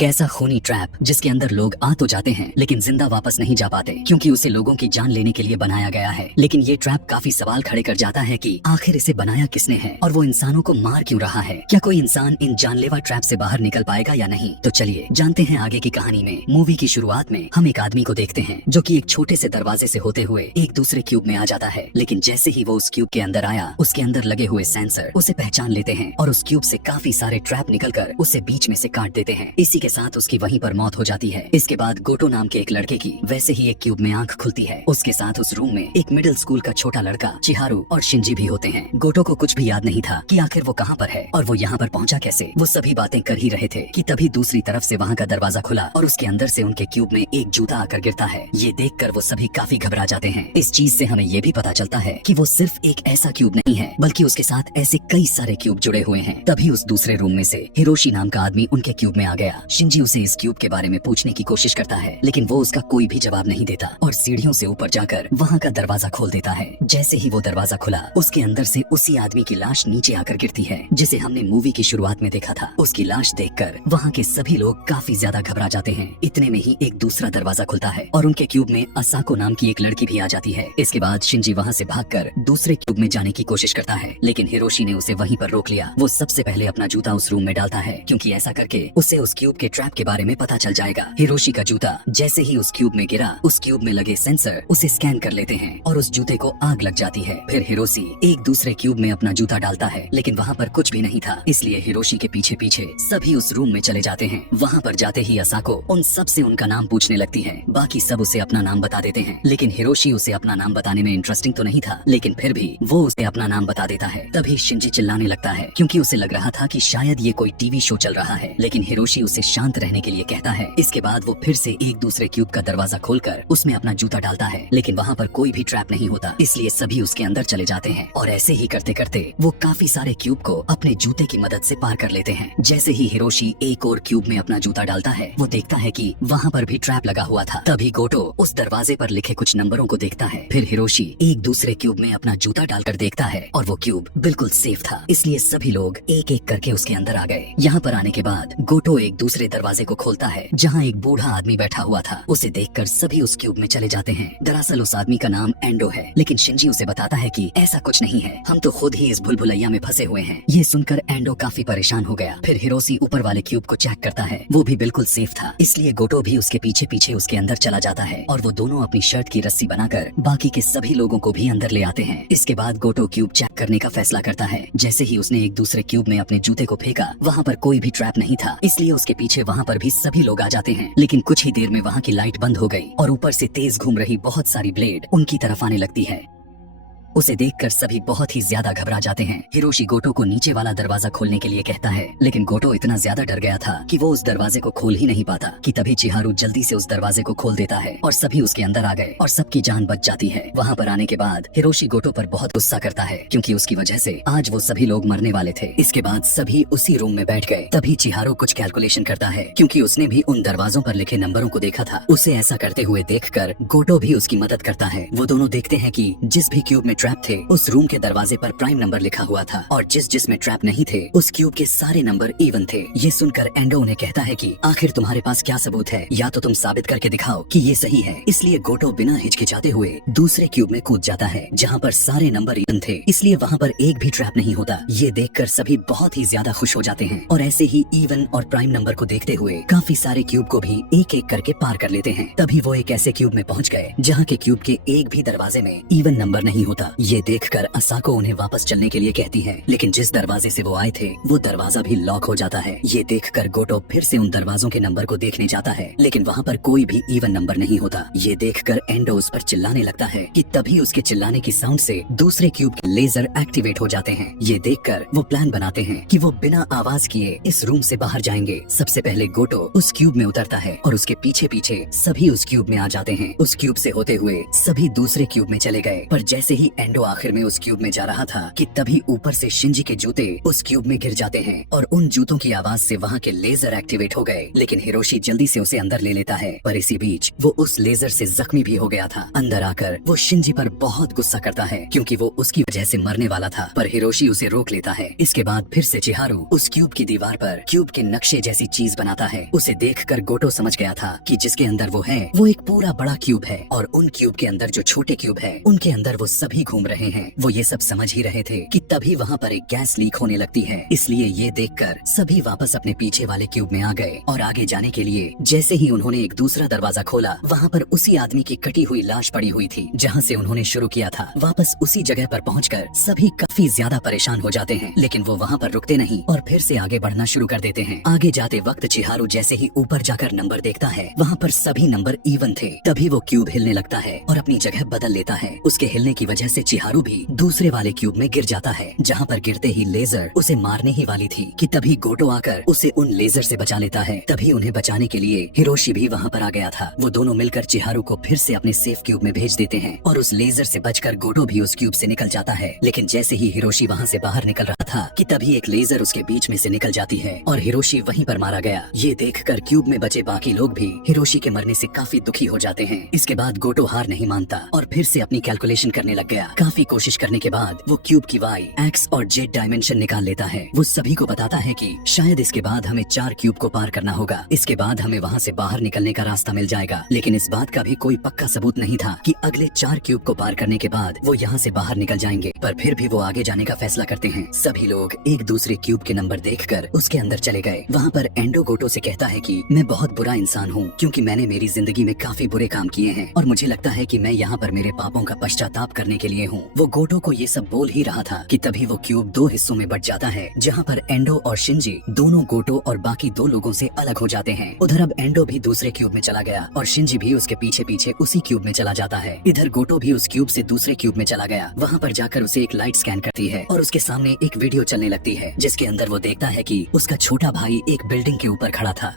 एक ऐसा खूनी ट्रैप जिसके अंदर लोग आ तो जाते हैं लेकिन जिंदा वापस नहीं जा पाते, क्योंकि उसे लोगों की जान लेने के लिए बनाया गया है। लेकिन ये ट्रैप काफी सवाल खड़े कर जाता है कि आखिर इसे बनाया किसने है और वो इंसानों को मार क्यों रहा है। क्या कोई इंसान इन जानलेवा ट्रैप से बाहर निकल पाएगा या नहीं? तो चलिए जानते हैं आगे की कहानी में। मूवी की शुरुआत में हम एक आदमी को देखते हैं जो कि एक छोटे से दरवाजे से होते हुए एक दूसरे क्यूब में आ जाता है। लेकिन जैसे ही वो उस क्यूब के अंदर आया, उसके अंदर लगे हुए सेंसर उसे पहचान लेते हैं और उस क्यूब से काफी सारे ट्रैप निकलकर उसे बीच में से काट देते हैं। इसी के साथ उसकी वहीं पर मौत हो जाती है। इसके बाद गोटो नाम के एक लड़के की वैसे ही एक क्यूब में आंख खुलती है। उसके साथ उस रूम में एक मिडिल स्कूल का छोटा लड़का चिहारू और शिंजी भी होते हैं। गोटो को कुछ भी याद नहीं था कि आखिर वो कहाँ पर है और वो यहाँ पर पहुँचा कैसे। वो सभी बातें कर ही रहे थे कि तभी दूसरी तरफ से वहाँ का दरवाजा खुला और उसके अंदर से उनके क्यूब में एक जूता आकर गिरता है। ये देखकर वो सभी काफी घबरा जाते हैं। इस चीज से हमें ये भी पता चलता है कि वो सिर्फ एक ऐसा क्यूब नहीं है, बल्कि उसके साथ ऐसे कई सारे क्यूब जुड़े हुए हैं। तभी उस दूसरे रूम में से हिरोशी नाम का आदमी उनके क्यूब में आ गया। शिंजी उसे इस क्यूब के बारे में पूछने की कोशिश करता है, लेकिन वो उसका कोई भी जवाब नहीं देता और सीढ़ियों से ऊपर जाकर वहाँ का दरवाजा खोल देता है। जैसे ही वो दरवाजा खुला, उसके अंदर से उसी आदमी की लाश नीचे आकर गिरती है जिसे हमने मूवी की शुरुआत में देखा था। उसकी लाश देखकर वहाँ के सभी लोग काफी ज्यादा घबरा जाते हैं। इतने में ही एक दूसरा दरवाजा खुलता है और उनके क्यूब में असाको नाम की एक लड़की भी आ जाती है। इसके बाद शिंजी वहाँ से भागकर दूसरे क्यूब में जाने की कोशिश करता है, लेकिन हिरोशी ने उसे वहीं पर रोक लिया। वो सबसे पहले अपना जूता उस रूम में डालता है, क्योंकि ऐसा करके उसे उस क्यूब के ट्रैप के बारे में पता चल जाएगा। हिरोशी का जूता जैसे ही उस क्यूब में गिरा, उस क्यूब में लगे सेंसर उसे स्कैन कर लेते हैं और उस जूते को आग लग जाती है। फिर हिरोशी एक दूसरे क्यूब में अपना जूता डालता है, लेकिन वहाँ पर कुछ भी नहीं था। इसलिए हिरोशी के पीछे पीछे सभी उस रूम में चले जाते हैं। वहाँ पर जाते ही असाको उन सब से उनका नाम पूछने लगती है। बाकी सब उसे अपना नाम बता देते हैं, लेकिन हिरोशी उसे अपना नाम बताने में इंटरेस्टिंग तो नहीं था, लेकिन फिर भी वो उसे अपना नाम बता देता है। तभी शिंजी चिल्लाने लगता है, क्योंकि उसे लग रहा था कि शायद ये कोई टीवी शो चल रहा है, लेकिन हिरोशी उसे शांत रहने के लिए कहता है। इसके बाद वो फिर से एक दूसरे क्यूब का दरवाजा खोलकर उसमें अपना जूता डालता है, लेकिन वहाँ पर कोई भी ट्रैप नहीं होता। इसलिए सभी उसके अंदर चले जाते हैं और ऐसे ही करते करते वो काफी सारे क्यूब को अपने जूते की मदद से पार कर लेते हैं। जैसे ही हिरोशी एक और क्यूब में अपना जूता डालता है, वो देखता है कि वहाँ पर भी ट्रैप लगा हुआ था। तभी गोटो उस दरवाजे पर लिखे कुछ नंबरों को देखता है। फिर हिरोशी एक दूसरे क्यूब में अपना जूता डालकर देखता है और वो क्यूब बिल्कुल सेफ था। इसलिए सभी लोग एक एक करके उसके अंदर आ गए। यहाँ पर आने के बाद गोटो एक दूसरे दरवाजे को खोलता है जहाँ एक बूढ़ा आदमी बैठा हुआ था। उसे देखकर सभी उस क्यूब में चले जाते हैं। दरअसल उस आदमी का नाम एंडो है, लेकिन शिंजी उसे बताता है कि ऐसा कुछ नहीं है, हम तो खुद ही इस भूलभुलैया में फंसे हुए हैं। ये सुनकर एंडो काफी परेशान हो गया। फिर हिरोशी ऊपर वाले क्यूब को चेक करता है, वो भी बिल्कुल सेफ था। इसलिए गोटो भी उसके पीछे पीछे उसके अंदर चला जाता है और वो दोनों अपनी शर्ट की रस्सी बनाकर बाकी के सभी लोगों को भी अंदर ले आते हैं। इसके बाद गोटो क्यूब चेक करने का फैसला करता है। जैसे ही उसने एक दूसरे क्यूब में अपने जूते को फेंका, वहाँ पर कोई भी ट्रैप नहीं था। इसलिए उसके पीछे वहाँ पर भी सभी लोग आ जाते हैं। लेकिन कुछ ही देर में वहाँ की लाइट बंद हो गई और ऊपर से तेज घूम रही बहुत सारी ब्लेड उनकी तरफ आने लगती है। उसे देखकर सभी बहुत ही ज्यादा घबरा जाते हैं। हिरोशी गोटो को नीचे वाला दरवाजा खोलने के लिए कहता है, लेकिन गोटो इतना ज्यादा डर गया था कि वो उस दरवाजे को खोल ही नहीं पाता कि तभी चिहारू जल्दी से उस दरवाजे को खोल देता है और सभी उसके अंदर आ गए और सबकी जान बच जाती है। वहाँ पर आने के बाद हिरोशी गोटो पर बहुत गुस्सा करता है, क्योंकि उसकी वजह से आज वो सभी लोग मरने वाले थे। इसके बाद सभी उसी रूम में बैठ गए। तभी चिहारू कुछ कैलकुलेशन करता है, क्योंकि उसने भी उन दरवाजों पर लिखे नंबरों को देखा था। उसे ऐसा करते हुए देखकर गोटो भी उसकी मदद करता है। वो दोनों देखते हैं कि जिस भी क्यूब में ट्रैप थे, उस रूम के दरवाजे पर प्राइम नंबर लिखा हुआ था और जिसमें ट्रैप नहीं थे, उस क्यूब के सारे नंबर इवन थे। ये सुनकर एंडो उन्हें कहता है कि आखिर तुम्हारे पास क्या सबूत है, या तो तुम साबित करके दिखाओ कि ये सही है। इसलिए गोटो बिना हिचकिचाते हुए दूसरे क्यूब में कूद जाता है जहाँ पर सारे नंबर इवन थे, इसलिए वहाँ पर एक भी ट्रैप नहीं होता। ये देखकर सभी बहुत ही ज्यादा खुश हो जाते हैं और ऐसे ही इवन और प्राइम नंबर को देखते हुए काफी सारे क्यूब को भी एक एक करके पार कर लेते हैं। तभी वो एक ऐसे क्यूब में पहुँच गए जहाँ के क्यूब के एक भी दरवाजे में इवन नंबर नहीं होता। ये देखकर असाको उन्हें वापस चलने के लिए कहती है, लेकिन जिस दरवाजे से वो आए थे वो दरवाजा भी लॉक हो जाता है। ये देखकर गोटो फिर से उन दरवाजों के नंबर को देखने जाता है, लेकिन वहाँ पर कोई भी इवन नंबर नहीं होता। ये देखकर एंडो उस पर चिल्लाने लगता है कि तभी उसके चिल्लाने की साउंड से दूसरे क्यूब के लेजर एक्टिवेट हो जाते हैं। ये देखकर वो प्लान बनाते हैं कि वो बिना आवाज किए इस रूम से बाहर जाएंगे। सबसे पहले गोटो उस क्यूब में उतरता है और उसके पीछे पीछे सभी उस क्यूब में आ जाते हैं। उस क्यूब से होते हुए सभी दूसरे क्यूब में चले गए, पर जैसे ही एंडो आखिर में उस क्यूब में जा रहा था कि तभी ऊपर से शिंजी के जूते उस क्यूब में गिर जाते हैं और उन जूतों की आवाज से वहाँ के लेजर एक्टिवेट हो गए। लेकिन हिरोशी जल्दी से उसे अंदर ले लेता है, पर इसी बीच वो उस लेजर से जख्मी भी हो गया था। अंदर आकर वो शिंजी पर बहुत गुस्सा करता है क्योंकि वो उसकी वजह से मरने वाला था, पर हिरोशी उसे रोक लेता है। इसके बाद फिर से चिहारू उस क्यूब की दीवार पर क्यूब के नक्शे जैसी चीज बनाता है। उसे देखकर गोटो समझ गया था कि जिसके अंदर वो है वो एक पूरा बड़ा क्यूब है और उन क्यूब के अंदर जो छोटे क्यूब है उनके अंदर वो सभी घूम रहे हैं। वो ये सब समझ ही रहे थे कि तभी वहाँ पर एक गैस लीक होने लगती है। इसलिए ये देखकर सभी वापस अपने पीछे वाले क्यूब में आ गए और आगे जाने के लिए जैसे ही उन्होंने एक दूसरा दरवाजा खोला, वहाँ पर उसी आदमी की कटी हुई लाश पड़ी हुई थी जहाँ से उन्होंने शुरू किया था। वापस उसी जगह पर पहुंचकर सभी काफी ज्यादा परेशान हो जाते हैं, लेकिन वो वहाँ पर रुकते नहीं और फिर से आगे बढ़ना शुरू कर देते हैं। आगे जाते वक्त चिहारू जैसे ही ऊपर जाकर नंबर देखता है, वहाँ पर सभी नंबर इवन थे। तभी वो क्यूब हिलने लगता है और अपनी जगह बदल लेता है। उसके हिलने की वजह से चिहारू भी दूसरे वाले क्यूब में गिर जाता है, जहाँ पर गिरते ही लेजर उसे मारने ही वाली थी कि तभी गोटो आकर उसे उन लेजर से बचा लेता है। तभी उन्हें बचाने के लिए हिरोशी भी वहाँ पर आ गया था। वो दोनों मिलकर चिहारू को फिर से अपने सेफ क्यूब में भेज देते हैं और उस लेजर से बचकर गोटो भी उस क्यूब से निकल जाता है। लेकिन जैसे ही हिरोशी वहाँ से बाहर निकल रहा था कि तभी एक लेजर उसके बीच में से निकल जाती है और हिरोशी वहीं पर मारा गया। ये देखकर क्यूब में बचे बाकी लोग भी हिरोशी के मरने से काफी दुखी हो जाते हैं। इसके बाद गोटो हार नहीं मानता और फिर से अपनी कैलकुलेशन करने लग गया। काफी कोशिश करने के बाद वो क्यूब की वाई, एक्स और जेड डायमेंशन निकाल लेता है। वो सभी को बताता है कि शायद इसके बाद हमें 4 क्यूब को पार करना होगा, इसके बाद हमें वहाँ से बाहर निकलने का रास्ता मिल जाएगा। लेकिन इस बात का भी कोई पक्का सबूत नहीं था कि अगले 4 क्यूब को पार करने के बाद वो यहाँ से बाहर निकल जाएंगे, पर फिर भी वो आगे जाने का फैसला करते हैं। सभी लोग एक दूसरे क्यूब के नंबर देखकर उसके अंदर चले गए। वहाँ पर एंडो गोटो से कहता है कि मैं बहुत बुरा इंसान हूँ क्योंकि मैंने मेरी जिंदगी में काफी बुरे काम किए हैं और मुझे लगता है कि मैं यहाँ पर मेरे पापों का पश्चाताप करने के लिए हूँ। वो गोटो को ये सब बोल ही रहा था कि तभी वो क्यूब 2 हिस्सों में बट जाता है, जहाँ पर एंडो और शिंजी दोनों गोटो और बाकी 2 लोगों से अलग हो जाते हैं। उधर अब एंडो भी दूसरे क्यूब में चला गया और शिंजी भी उसके पीछे पीछे उसी क्यूब में चला जाता है। इधर गोटो भी उस क्यूब से दूसरे क्यूब में चला गया। वहाँ पर जाकर उसे एक लाइट स्कैन करती है और उसके सामने एक वीडियो चलने लगती है जिसके अंदर वो देखता है कि उसका छोटा भाई एक बिल्डिंग के ऊपर खड़ा था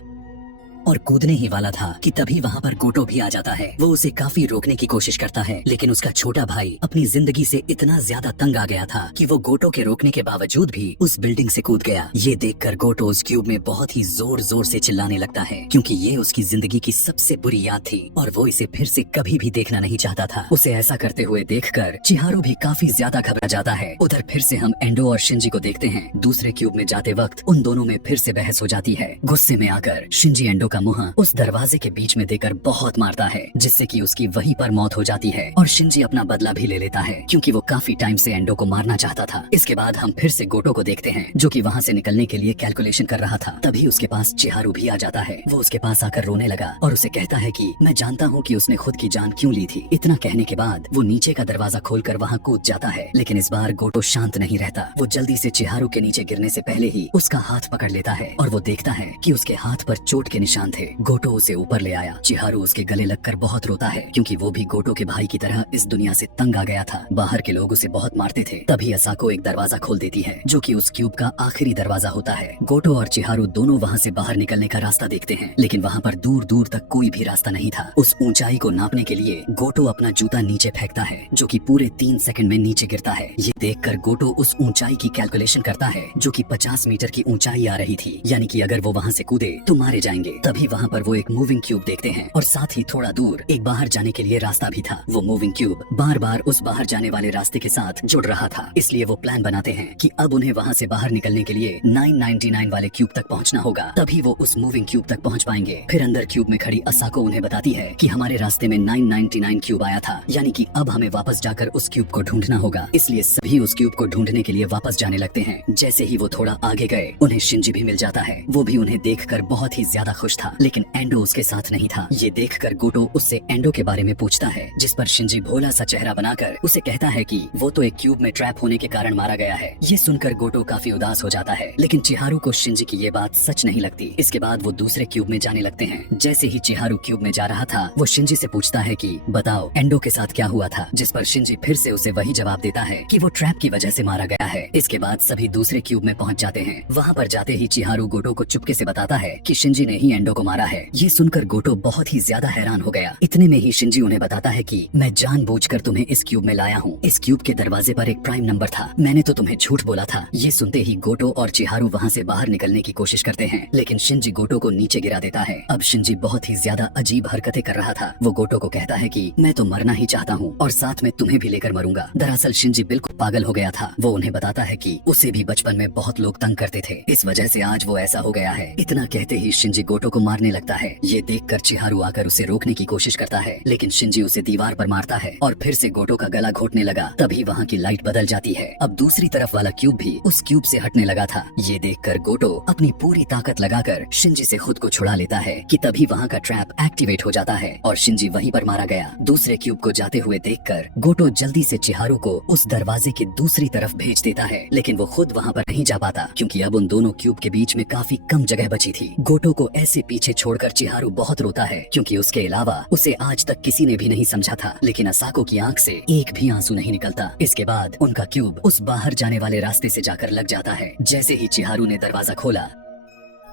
और कूदने ही वाला था कि तभी वहाँ पर गोटो भी आ जाता है। वो उसे काफी रोकने की कोशिश करता है, लेकिन उसका छोटा भाई अपनी जिंदगी से इतना ज्यादा तंग आ गया था कि वो गोटो के रोकने के बावजूद भी उस बिल्डिंग से कूद गया। ये देखकर गोटो उस क्यूब में बहुत ही जोर जोर से चिल्लाने लगता है क्योंकि ये उसकी जिंदगी की सबसे बुरी याद थी और वो इसे फिर से कभी भी देखना नहीं चाहता था। उसे ऐसा करते हुए देखकर चिहारू भी काफी ज्यादा घबरा जाता है। उधर फिर से हम एंडो और शिंजी को देखते हैं। दूसरे क्यूब में जाते वक्त उन दोनों में फिर से बहस हो जाती है। गुस्से में आकर शिंजी एंडो का मुंह उस दरवाजे के बीच में देकर बहुत मारता है, जिससे कि उसकी वहीं पर मौत हो जाती है और शिंजी अपना बदला भी ले लेता है क्योंकि वो काफी टाइम से एंडो को मारना चाहता था। इसके बाद हम फिर से गोटो को देखते हैं जो कि वहाँ से निकलने के लिए कैलकुलेशन कर रहा था। तभी उसके पास चिहारू भी आ जाता है। वो उसके पास आकर रोने लगा और उसे कहता है कि मैं जानता हूँ कि उसने खुद की जान क्यों ली थी। इतना कहने के बाद वो नीचे का दरवाजा खोलकर वहाँ कूद जाता है, लेकिन इस बार गोटो शांत नहीं रहता। वो जल्दी से चिहारू के नीचे गिरने से पहले ही उसका हाथ पकड़ लेता है और वो देखता है कि उसके हाथ पर चोट के निशान थे। गोटो उसे ऊपर ले आया। चिहारू उसके गले लगकर बहुत रोता है क्योंकि वो भी गोटो के भाई की तरह इस दुनिया से तंग आ गया था। बाहर के लोग उसे बहुत मारते थे। तभी असाको एक दरवाजा खोल देती है जो कि उस क्यूब का आखिरी दरवाजा होता है। गोटो और चिहारू दोनों वहाँ से बाहर निकलने का रास्ता देखते हैं, लेकिन वहाँ पर दूर दूर तक कोई भी रास्ता नहीं था। उस ऊंचाई को नापने के लिए गोटो अपना जूता नीचे फेंकता है जो कि पूरे 3 सेकंड में नीचे गिरता है। ये देखकर गोटो उस ऊंचाई की कैलकुलेशन करता है जो कि 50 मीटर की ऊंचाई आ रही थी, यानी कि अगर वो वहाँ से कूदे तो मारे जाएंगे। तभी वहाँ पर वो एक मूविंग क्यूब देखते हैं और साथ ही थोड़ा दूर एक बाहर जाने के लिए रास्ता भी था। वो मूविंग क्यूब बार बार उस बाहर जाने वाले रास्ते के साथ जुड़ रहा था, इसलिए वो प्लान बनाते हैं कि अब उन्हें वहाँ से बाहर निकलने के लिए 999 वाले क्यूब तक पहुँचना होगा, तभी वो उस मूविंग क्यूब तक पहुँच पाएंगे। फिर अंदर क्यूब में खड़ी असाको उन्हें बताती है कि हमारे रास्ते में 999 क्यूब आया था, यानी कि अब हमें वापस जाकर उस क्यूब को ढूंढना होगा। इसलिए सभी उस क्यूब को ढूंढने के लिए वापस जाने लगते हैं। जैसे ही वो थोड़ा आगे गए उन्हें शिंजी भी मिल जाता है। वो भी उन्हें देखकर बहुत ही ज्यादा खुश था, लेकिन एंडो उसके साथ नहीं था। ये देखकर गोटो उससे एंडो के बारे में पूछता है, जिस पर शिंजी भोला सा चेहरा बनाकर उसे कहता है कि वो तो एक क्यूब में ट्रैप होने के कारण मारा गया है। ये सुनकर गोटो काफी उदास हो जाता है, लेकिन चिहारू को शिंजी की ये बात सच नहीं लगती। इसके बाद वो दूसरे क्यूब में जाने लगते हैं। जैसे ही चिहारू क्यूब में जा रहा था वो शिंजी से पूछता है कि बताओ एंडो के साथ क्या हुआ था, जिस पर शिंजी फिर से उसे वही जवाब देता है कि वो ट्रैप की वजह से मारा गया है। इसके बाद सभी दूसरे क्यूब में पहुंच जाते हैं। वहाँ पर जाते ही चिहारू गोटो को चुपके से बताता है कि शिंजी ने ही एंडो गोटो को मारा है। ये सुनकर गोटो बहुत ही ज्यादा हैरान हो गया। इतने में ही शिंजी उन्हें बताता है कि मैं जानबूझकर तुम्हें इस क्यूब में लाया हूँ। इस क्यूब के दरवाजे पर एक प्राइम नंबर था, मैंने तो तुम्हें झूठ बोला था। ये सुनते ही गोटो और चिहारू वहाँ से बाहर निकलने की कोशिश करते हैं, लेकिन शिंजी गोटो को नीचे गिरा देता है। अब शिंजी बहुत ही ज्यादा अजीब हरकतें कर रहा था। वो गोटो को कहता है कि मैं तो मरना ही चाहता हूँ और साथ में तुम्हें भी लेकर मरूंगा। दरअसल शिंजी बिल्कुल पागल हो गया था। वो उन्हें बताता है कि उसे भी बचपन में बहुत लोग तंग करते थे, इस वजह से आज वो ऐसा हो गया है। इतना कहते ही शिंजी गोटो को मारने लगता है। ये देखकर चिहारू आकर उसे रोकने की कोशिश करता है, लेकिन शिंजी उसे दीवार पर मारता है और फिर से गोटो का गला घोटने लगा। तभी वहाँ की लाइट बदल जाती है। अब दूसरी तरफ वाला क्यूब भी उस क्यूब से हटने लगा था। ये देखकर गोटो अपनी पूरी ताकत लगाकर शिंजी से खुद को छुड़ा लेता है कि तभी वहाँ का ट्रैप एक्टिवेट हो जाता है और शिंजी वहीं पर मारा गया। दूसरे क्यूब को जाते हुए देखकर गोटो जल्दी से चिहारू को उस दरवाजे की दूसरी तरफ भेज देता है, लेकिन वो खुद वहाँ पर नहीं जा पाता क्योंकि अब उन दोनों क्यूब के बीच में काफी कम जगह बची थी। गोटो को ऐसे पीछे छोड़कर चिहारू बहुत रोता है क्योंकि उसके अलावा उसे आज तक किसी ने भी नहीं समझा था, लेकिन असाको की आंख से एक भी आंसू नहीं निकलता। इसके बाद उनका क्यूब उस बाहर जाने वाले रास्ते से जाकर लग जाता है। जैसे ही चिहारू ने दरवाजा खोला,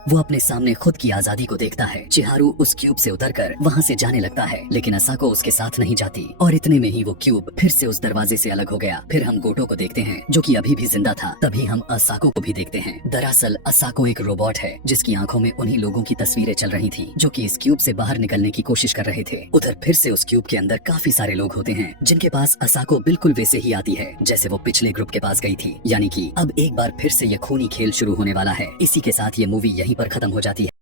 वो अपने सामने खुद की आजादी को देखता है। चिहारू उस क्यूब से उतरकर वहाँ से जाने लगता है, लेकिन असाको उसके साथ नहीं जाती और इतने में ही वो क्यूब फिर से उस दरवाजे से अलग हो गया। फिर हम गोटो को देखते हैं जो कि अभी भी जिंदा था। तभी हम असाको को भी देखते हैं। दरअसल असाको एक रोबोट है जिसकी आंखों में उन्हीं लोगों की तस्वीरें चल रही थी जो कि इस क्यूब से बाहर निकलने की कोशिश कर रहे थे। उधर फिर से उस क्यूब के अंदर काफी सारे लोग होते हैं जिनके पास असाको बिल्कुल वैसे ही आती है जैसे वो पिछले ग्रुप के पास गई थी। यानी कि अब एक बार फिर से ये खूनी खेल शुरू होने वाला है। इसी के साथ ये मूवी यहीं पर खत्म हो जाती है।